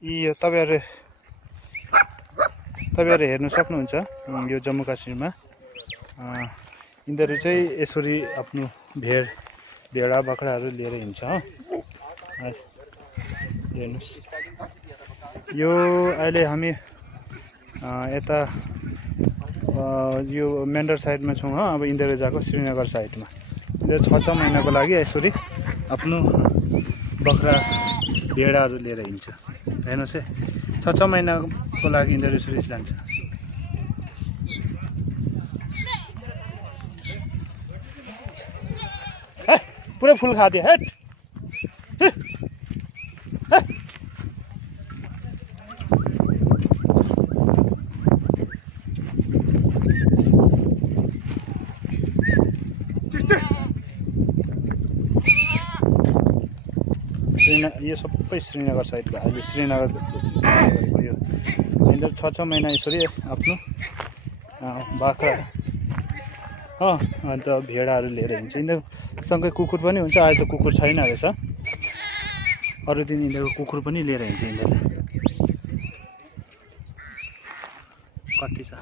यो तपाईहरु हेर्न सक्नुहुन्छ यो जम्मू काश्मीरमा यिनीहरु चाहिँ यसरी आफ्नो भेडा बख्राहरु लिएर हिँड्छ हो। हेर्नुस् यो अहिले हामी यता यो मेन्डर साइडमा छौं हो। अब यिनीहरु जाको श्रीनगर साइडमा। यो 6 महिनाको लागि यसरी आफ्नो बख्रा भेडाहरु लिएर हिँड्छ। हेर्नुस् है 6 महिनाको लागि यिनीहरु यसरी जान्छ। पुरै फुल खादिए हेट यो सबै श्रीनगर साइडको अहिले श्रीनगर यो यिनीहरु 6 महिना यसरी आफ्नो बाख्रा अन्त भेडाहरु लिएर हिँड्छ। यिनीहरु सँगै कुकुर पनि हुन्छ। अहिले त कुकुर छैन रहेछ। अरु दिन यिनीहरु कुकुर पनि लिएर हिँड्छ। यिनीहरु कति छ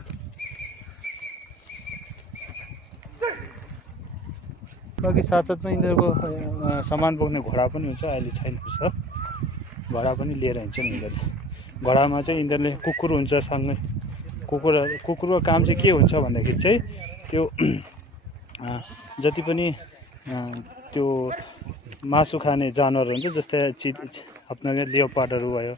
बाँकी साथसाथमा यिनीहरुको सामान बोक्ने घोडा पनि हुन्छ। अहिले छैन रहेछ। घोडा पनि लिएर हिँड्छ यिनीहरु। घोडामा चाहिँ यिनीहरुले कुकुर हुन्छ सँगै। कुकुरको काम चाहिँ के हुन्छ भन्दाखेरि चाहिँ त्यो जति पनि त्यो मासु खाने जनावर हुन्छ जस्तै आफ्नो लेओपार्डहरु भयो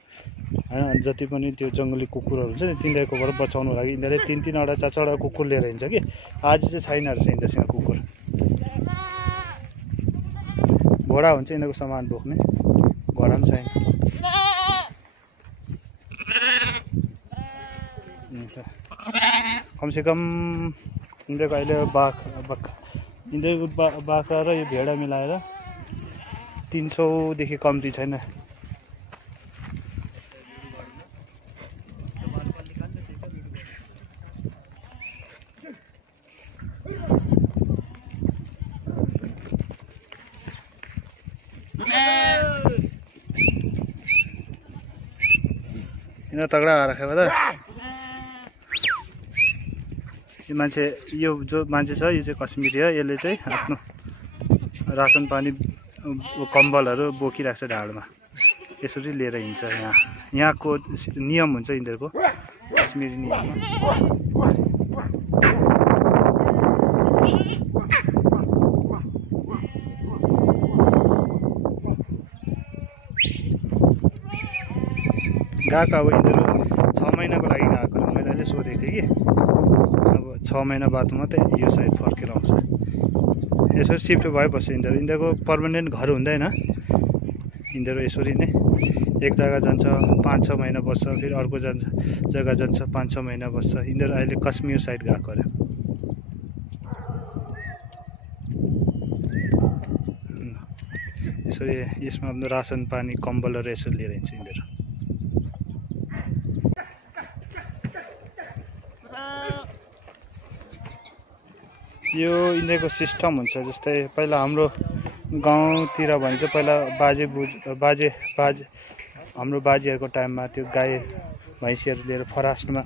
हैन, जति पनि त्यो जंगली कुकुरहरु हुन्छ नि तिनीहरुकोबाट बचाउनको लागि यिनीहरुले 3-3वटा 4-4वटा कुकुर लिएर हिँड्छ कि। आज चाहिँ छैन रहेछ यिनीहरुसँग कुकुर। घोडा हुन्छ यिनीहरुको सामान बोक्ने। घोडा पनि छैन। कमसेकम यिनीहरुको अहिले बाख्रा र यो भेडा मिलाएर 300 देखि कम्ती छैन। यिनीहरु तगडा राखेको त यो जो मान्छे छ यो चाहिँ कश्मीरी हो। यसले चाहिँ आफ्नो रासन पानी कम्बलहरु बोकिराख्छ ढाडमा। यसरी लिएर हिँड्छ। यहाँको नियम हुन्छ यिनीहरुको कश्मीरी नियम। गएको अब यिनीहरु 6 महिनाको लागि गएको। मैले अहिले सोधेको थिएँ कि अब 6 महिना बाद मात्रै यो साइड फर्केर आउँछ। यसरी शिफ्ट भएपछि यिनीहरुको पर्मानेन्ट घर हुँदैन। यिनीहरु यसरी नै एक जग्गा जान्छ 5-6 महिना बस्छ, फेरि अर्को जग्गा जान्छ 5-6 महिना बस्छ। यिनीहरु अहिले कश्मीर साइड गएको अरे। यसरी यसमा आफ्नो रासन पानी कम्बलहरु यसरी लिएर हिँड्छ यिनीहरु। यो यिनीहरुको सिस्टम हुन्छ। जस्तै पहिला हाम्रो गाउँतिर भन्छ पहिला हाम्रो बाजेहरुको टाइममा त्यो गाई भैँसीहरु लिएर फरेस्टमा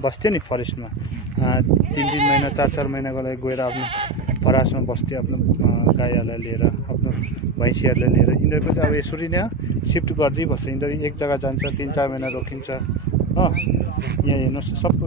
बस्थ्यो नि। फरेस्टमा 3-3 महिना 4-4 महिनाको लागि गएर आफ्नो फरेस्टमा बस्थ्यो आफ्नो गाईहरुलाई लिएर आफ्नो भैँसीहरुलाई लिएर। यिनीहरुको चाहिँ अब यसरी नै शिफ्ट गर्दै बस्छ। यिनीहरु एक जग्गा जान्छ 3-4 महिना रोकिन्छ। यहाँ हेर्नुस् सब